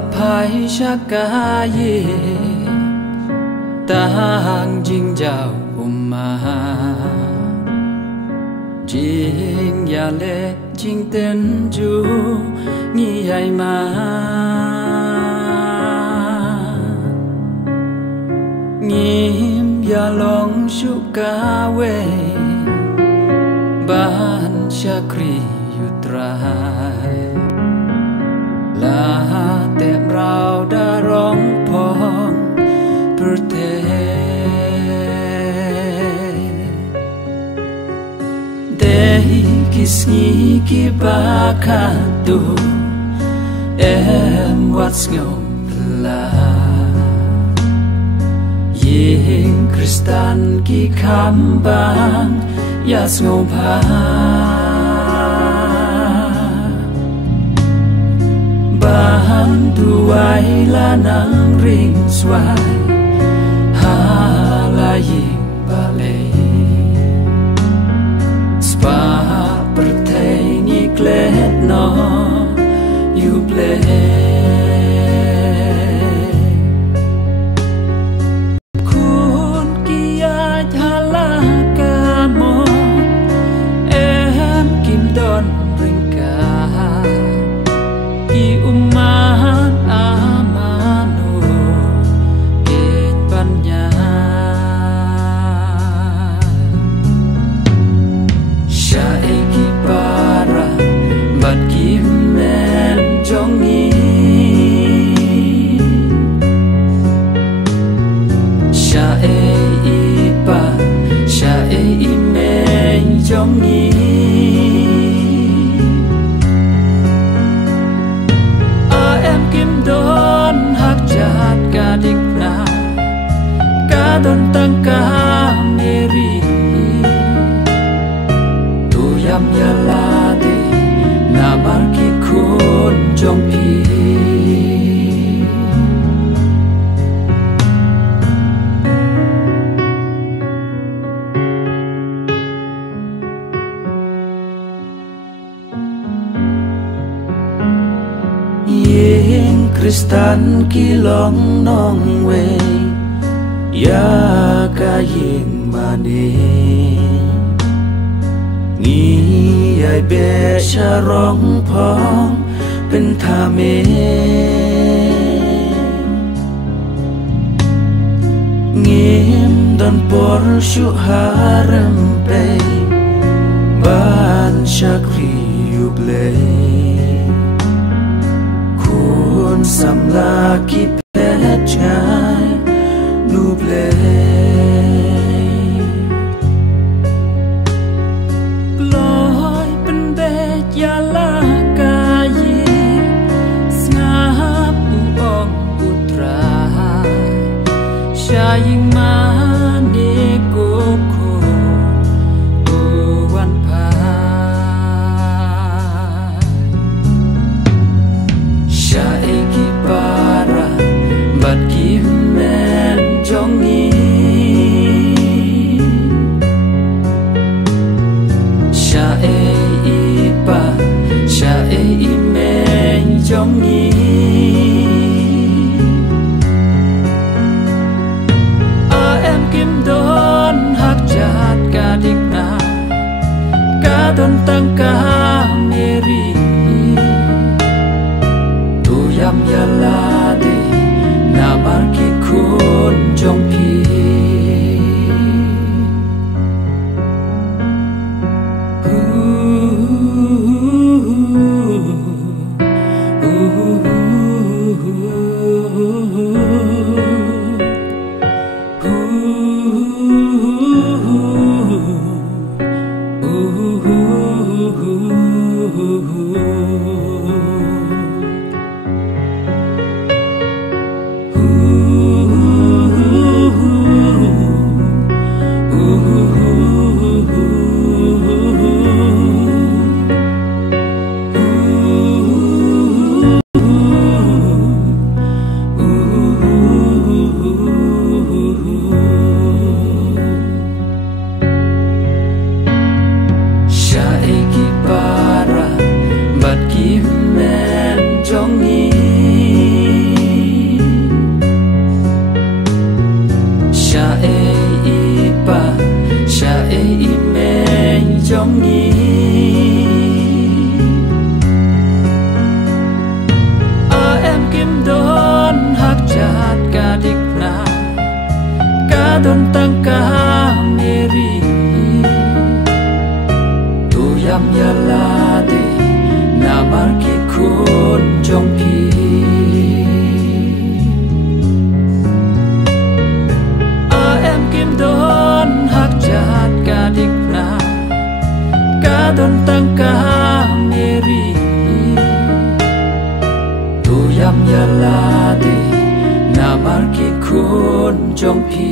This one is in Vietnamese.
phai shakai tang jing jau umma jing ya le jing ten ju ni ai ma ngim ya long shu ka we ban shakri yutrai la tem rao da rong pong per te dei kisni ki bakatu em what's ngom la ying kristan ki kambang yas ngom pa bahan duai lanang ring swai halaying balai spa perteni klet no you play kun kia halaka mo em kim don ring ka umat amanu ket panya shaiki para bat kimen jongi shaipa shaimen jongi don hak jahat kadik na kadon tangka meri tuyam yalade na barki kun jompi Kristan kilong nong we ya kaying mani ngi ai be sharong pong pen tha me ngim don por shu haram pe ban shakri yuble samla ki pechai nuble loy pen be yala kai snap ong putra shaying mani koko wan pa shaiki para bat kimen jongi shaipa shaimen jongi em kim don hak jahat kadik na kadon tangka meri tuyam yalade na barki kun jompi ooh. ngi em kim đón hak chat ka dik na ka don tang ka meri tu yam ya la de na mar ki khun jong pi em kim đón hak chat ka dik na ka don tang ka meri tu yam ya la de na mar ki khun jong pi